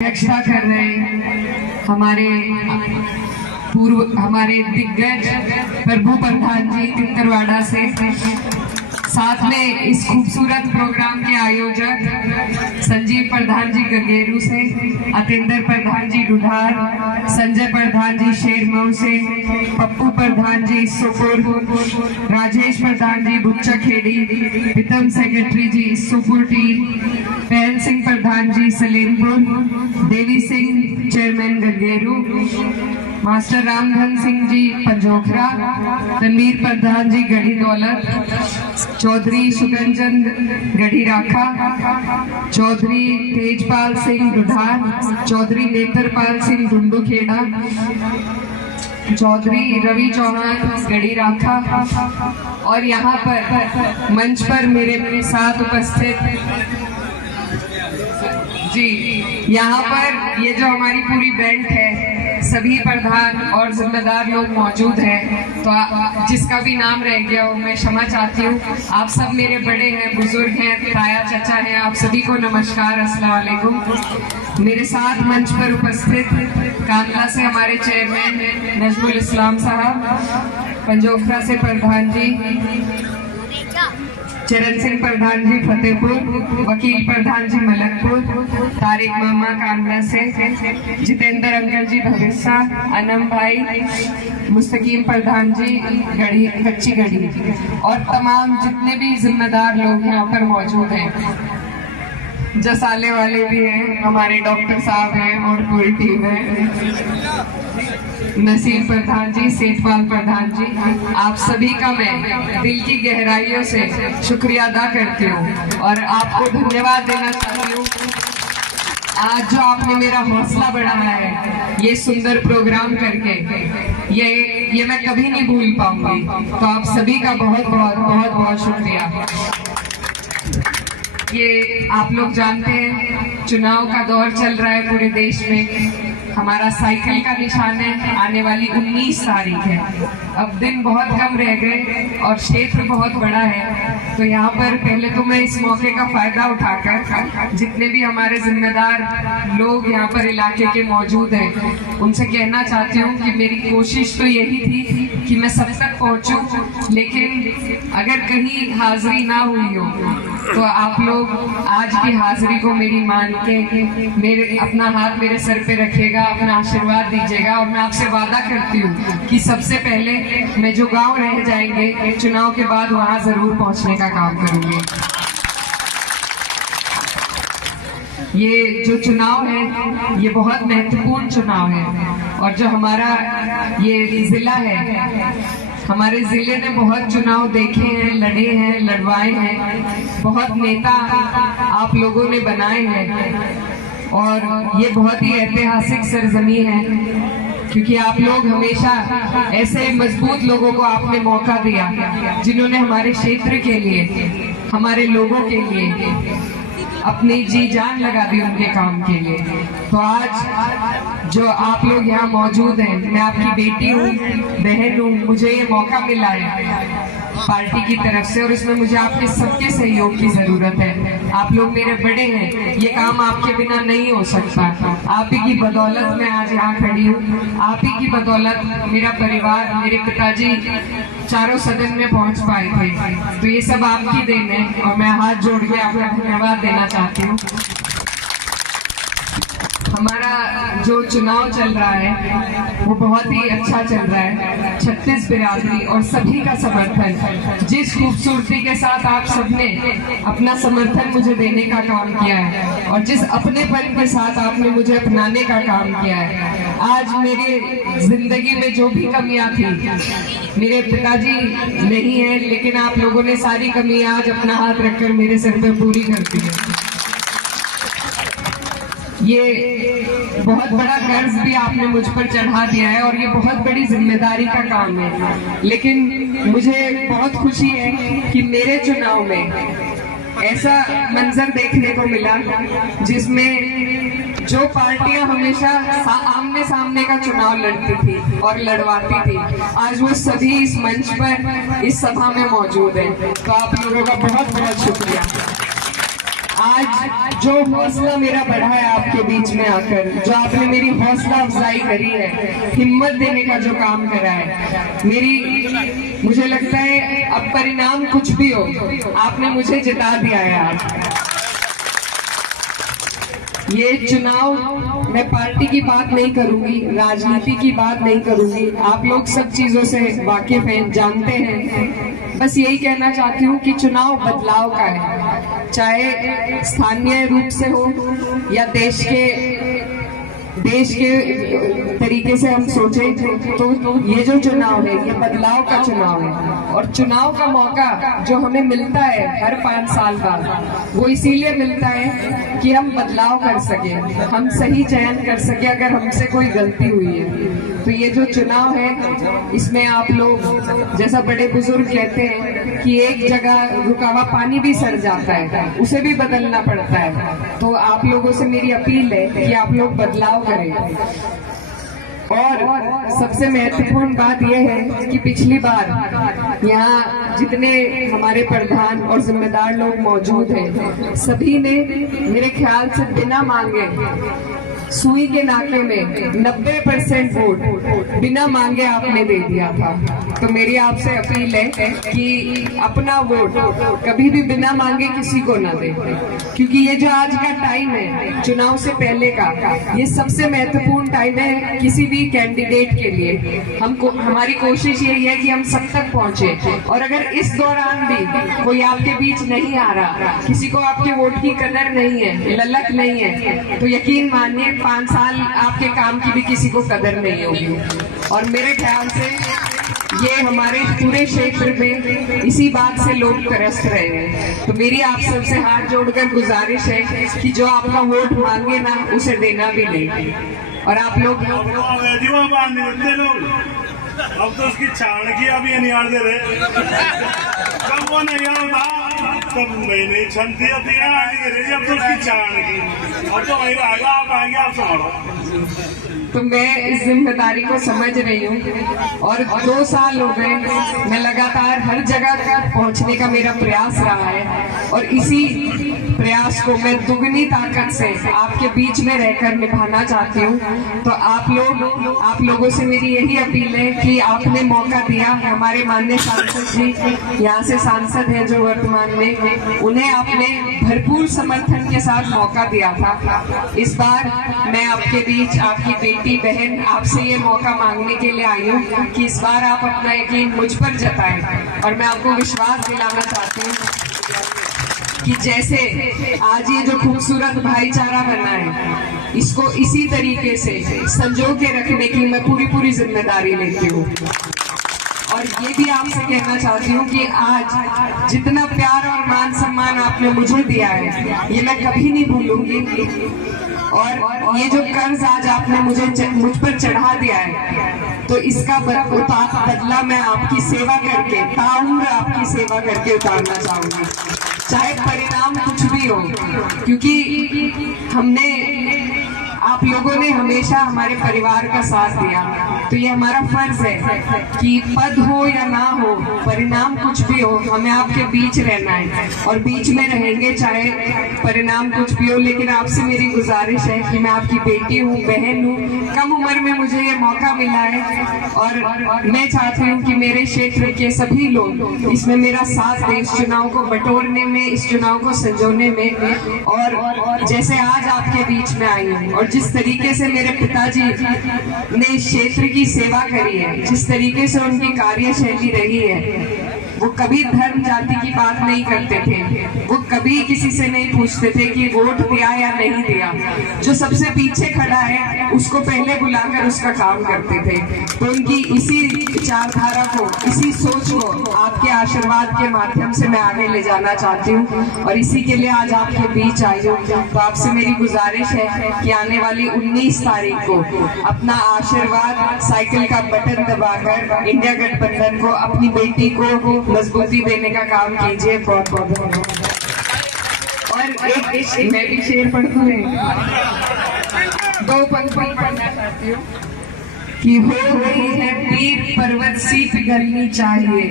अध्यक्षता कर रहे हैं हमारे दिग्गज प्रभु प्रधान जी तिंतरवाड़ा से। साथ में इस खूबसूरत प्रोग्राम के आयोजक संजीव प्रधान जी गंगेरू से, अतेंद्र प्रधान जी ढूढ़ार, संजय प्रधान जी शेरमऊ से, पप्पू प्रधान जी सुपुर, राजेश प्रधान जी बुच्चा खेड़ी, प्रीतम सेक्रेटरी जी सुपुर टीम, पहल सिंह प्रधान जी सलेमपुर, देवी सिंह चेयरमैन गंगेरू, मास्टर रामधन सिंह जी पंजोखरा, तनवीर प्रधान जी गढ़ी दौलत, चौधरी सुगंजन गढ़ी राखा, चौधरी तेजपाल सिंह ढूढ़ार, चौधरी नेत्रपाल सिंह ढूंढूखेड़ा, चौधरी रवि चौहान गढ़ी राखा। और यहाँ पर मंच पर मेरे साथ उपस्थित जी, यहाँ पर ये जो हमारी पूरी बेल्ट है, सभी प्रधान और जिम्मेदार लोग मौजूद हैं। तो जिसका भी नाम रह गया हो मैं क्षमा चाहती हूँ। आप सब मेरे बड़े हैं, बुजुर्ग हैं, ताया चाचा हैं, आप सभी को नमस्कार, अस्सलाम वालेकुम। मेरे साथ मंच पर उपस्थित कांगड़ा से हमारे चेयरमैन नजमुल इस्लाम साहब, पंजोखरा से प्रधान जी चरण सिंह प्रधान जी फतेहपुर, वकील प्रधान जी मलकपुर, तारिक मामा कांगड़ा से, जितेंद्र अंकल जी भविष्य, अनम भाई, मुस्तकीम प्रधान जी गढ़ी कच्ची गढ़ी, और तमाम जितने भी जिम्मेदार लोग यहाँ पर मौजूद हैं। जसाले वाले भी हैं, हमारे डॉक्टर साहब हैं और पूरी टीम है, नसीर प्रधान जी, सेठपाल प्रधान जी, आप सभी का मैं दिल की गहराइयों से शुक्रिया अदा करती हूँ और आपको धन्यवाद देना चाहती हूँ। आज जो आपने मेरा हौसला बढ़ाया है ये सुंदर प्रोग्राम करके, ये मैं कभी नहीं भूल पाऊंगी। तो आप सभी का बहुत बहुत बहुत बहुत शुक्रिया। ये आप लोग जानते हैं चुनाव का दौर चल रहा है पूरे देश में। हमारा साइकिल का निशान है, आने वाली 19 तारीख है। अब दिन बहुत कम रह गए और क्षेत्र बहुत बड़ा है। तो यहाँ पर पहले तो मैं इस मौके का फायदा उठाकर जितने भी हमारे जिम्मेदार लोग यहाँ पर इलाके के मौजूद हैं उनसे कहना चाहती हूँ कि मेरी कोशिश तो यही थी कि मैं सब तक पहुँचूं, लेकिन अगर कहीं हाजिरी ना हुई हो तो आप लोग आज की हाजिरी को मेरी मान के अपना हाथ मेरे सर पे रखिएगा, अपना आशीर्वाद दीजिएगा। और मैं आपसे वादा करती हूँ कि सबसे पहले मैं जो गांव रह जाएंगे चुनाव के बाद वहां जरूर पहुंचने का काम करूंगी। ये जो चुनाव है ये बहुत महत्वपूर्ण चुनाव है और जो हमारा ये जिला है, हमारे जिले ने बहुत चुनाव देखे हैं, लड़े हैं, लड़वाए हैं, बहुत नेता आप लोगों ने बनाए हैं और ये बहुत ही ऐतिहासिक सरजमी है क्योंकि आप लोग हमेशा ऐसे मजबूत लोगों को आपने मौका दिया जिन्होंने हमारे क्षेत्र के लिए, हमारे लोगों के लिए अपनी जी जान लगा दी उनके काम के लिए। तो आज जो आप लोग यहाँ मौजूद हैं, मैं आपकी बेटी हूँ, बहन हूँ, मुझे ये मौका मिला है पार्टी की तरफ से और इसमें मुझे आपके सबके सहयोग की जरूरत है। आप लोग मेरे बड़े हैं, ये काम आपके बिना नहीं हो सकता। आप ही की बदौलत मैं आज यहाँ खड़ी हूँ, आप ही की बदौलत मेरा परिवार, मेरे पिताजी चारों सदन में पहुँच पाए थे। तो ये सब आपकी देन है और मैं हाथ जोड़ के आपका धन्यवाद देना चाहती हूँ। हमारा जो चुनाव चल रहा है वो बहुत ही अच्छा चल रहा है। 36 बिरादरी और सभी का समर्थन, जिस खूबसूरती के साथ आप सबने अपना समर्थन मुझे देने का काम किया है और जिस अपनेपन के साथ आपने मुझे अपनाने का काम किया है। आज मेरी जिंदगी में जो भी कमियां थी, मेरे पिताजी नहीं है लेकिन आप लोगों ने सारी कमियां आज अपना हाथ रखकर मेरे सिर पे पूरी कर दी है। ये बहुत बड़ा कर्ज भी आपने मुझ पर चढ़ा दिया है और ये बहुत बड़ी जिम्मेदारी का काम है, लेकिन मुझे बहुत खुशी है कि मेरे चुनाव में ऐसा मंजर देखने को मिला जिसमें जो पार्टियां हमेशा आमने सामने का चुनाव लड़ती थी और लड़वाती थी, आज वो सभी इस मंच पर, इस सभा में मौजूद हैं। तो आप लोगों का बहुत बहुत शुक्रिया। आज जो हौसला मेरा बढ़ा है आपके बीच में आकर, जो आपने मेरी हौसला अफजाई करी है, हिम्मत देने का जो काम करा है, मुझे लगता है अब परिणाम कुछ भी हो, आपने मुझे जिता दिया है आज। ये चुनाव, मैं पार्टी की बात नहीं करूंगी, राजनीति की बात नहीं करूंगी, आप लोग सब चीजों से वाकिफ हैं, जानते हैं। बस यही कहना चाहती हूँ कि चुनाव बदलाव का है, चाहे स्थानीय रूप से हो या देश के तरीके से हम सोचें तो ये जो चुनाव है ये बदलाव का चुनाव है। और चुनाव का मौका जो हमें मिलता है हर 5 साल बाद, वो इसीलिए मिलता है कि हम बदलाव कर सके, हम सही चयन कर सके अगर हमसे कोई गलती हुई है। तो ये जो चुनाव है इसमें आप लोग, जैसा बड़े बुजुर्ग कहते हैं कि एक जगह रुका हुआ पानी भी सर जाता है, उसे भी बदलना पड़ता है। तो आप लोगों से मेरी अपील है कि आप लोग बदलाव करें। और सबसे महत्वपूर्ण बात यह है कि पिछली बार यहाँ जितने हमारे प्रधान और जिम्मेदार लोग मौजूद हैं, सभी ने मेरे ख्याल से बिना मांगे सुई के नाके में 90% वोट बिना मांगे आपने दे दिया था। तो मेरी आपसे अपील है कि अपना वोट कभी भी बिना मांगे किसी को ना दे, क्योंकि ये जो आज का टाइम है चुनाव से पहले का, ये सबसे महत्वपूर्ण टाइम है किसी भी कैंडिडेट के लिए। हमारी कोशिश यही है कि हम सब तक पहुंचे, और अगर इस दौरान भी कोई आपके बीच नहीं आ रहा, किसी को आपके वोट की कदर नहीं है, ललक नहीं है, तो यकीन मानिए 5 साल आपके काम की भी किसी को कदर नहीं होगी। और मेरे ख्याल से ये हमारे पूरे क्षेत्र में इसी बात से लोग त्रस्त रहे हैं। तो मेरी आप सबसे हाथ जोड़कर गुजारिश है कि जो आपका वोट मांगे ना, उसे देना भी नहीं। और आप लोग अब तो उसकी छाण की अभी नहीं दे रहे, कब वो नहीं आता तब नहीं छनती होती है, अब तो उसकी छाण की, अब तो वही रहेगा, आप आएंगे, आप संभालो। तो मैं इस जिम्मेदारी को समझ रही हूँ, और 2 साल हो गए मैं लगातार हर जगह तक पहुँचने का मेरा प्रयास रहा है, और इसी प्रयास को मैं दुगनी ताकत से आपके बीच में रहकर निभाना चाहती हूँ। तो आप लोगों से मेरी यही अपील है कि आपने मौका दिया, हमारे माननीय सांसद जी यहाँ से सांसद हैं जो वर्तमान में, उन्हें आपने भरपूर समर्थन के साथ मौका दिया था। इस बार मैं आपके बीच, आपकी बेटी बहन, आपसे ये मौका मांगने के लिए आई हूँ कि इस बार आप अपना यकीन मुझ पर जताएं, और मैं आपको विश्वास दिलाना चाहती हूँ कि जैसे आज ये जो खूबसूरत भाईचारा बना है, इसको इसी तरीके से संजो के रखने की मैं पूरी जिम्मेदारी लेती हूँ। और ये भी आपसे कहना चाहती हूँ कि आज जितना प्यार और मान सम्मान आपने मुझे दिया है, ये मैं कभी नहीं भूलूंगी। और ये जो कर्ज आज आपने मुझ पर चढ़ा दिया है, तो इसका बदला मैं आपकी सेवा करके, ताउम्र आपकी सेवा करके उतारना चाहूंगी, चाहे परिणाम कुछ भी हो। क्योंकि आप लोगों ने हमेशा हमारे परिवार का साथ दिया, तो ये हमारा फर्ज है कि पद हो या ना हो, परिणाम कुछ भी हो, हमें आपके बीच रहना है, और बीच में रहेंगे चाहे परिणाम कुछ भी हो। लेकिन आपसे मेरी गुजारिश है कि मैं आपकी बेटी हूँ, बहन हूँ, कम उम्र में मुझे ये मौका मिला है, और मैं चाहती हूँ कि मेरे क्षेत्र के सभी लोग इसमें मेरा साथ दें, इस चुनाव को बटोरने में, इस चुनाव को संजोने में। और जैसे आज आपके बीच में आई हूँ, और जिस तरीके से मेरे पिताजी ने इस क्षेत्र की सेवा करी है, जिस तरीके से उनकी कार्यशैली रही है, वो कभी धर्म जाति की बात नहीं करते थे, वो कभी किसी से नहीं पूछते थे कि वोट दिया या नहीं दिया। जो सबसे पीछे खड़ा है उसको पहले बुलाकर उसका काम करते थे। तो उनकी इसी विचारधारा को, इसी सोच को आपके आशीर्वाद के माध्यम से मैं आगे ले जाना चाहती हूँ, और इसी के लिए आज आपके बीच आई हूँ। तो आपसे मेरी गुजारिश है कि आने वाली 19 तारीख को अपना आशीर्वाद साइकिल का बटन दबाकर इंडिया गठबंधन को, अपनी बेटी को मजबूती देने का काम कीजिए। बहुत बहुत धन्यवाद। और एक मैं भी शेर पढ़ती हूँ, 2 पंक्ति पढ़ना चाहती हूँ। कि हो गई है पीर पर्वत सी पिघलनी चाहिए,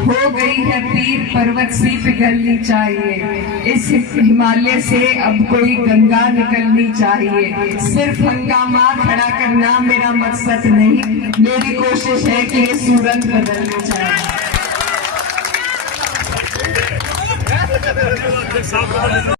हो गई है पीर पर्वत सी पिघलनी चाहिए, इस हिमालय से अब कोई गंगा निकलनी चाहिए। सिर्फ हंगामा खड़ा करना मेरा मकसद नहीं, मेरी कोशिश है कि ये सूरत बदलनी चाहिए।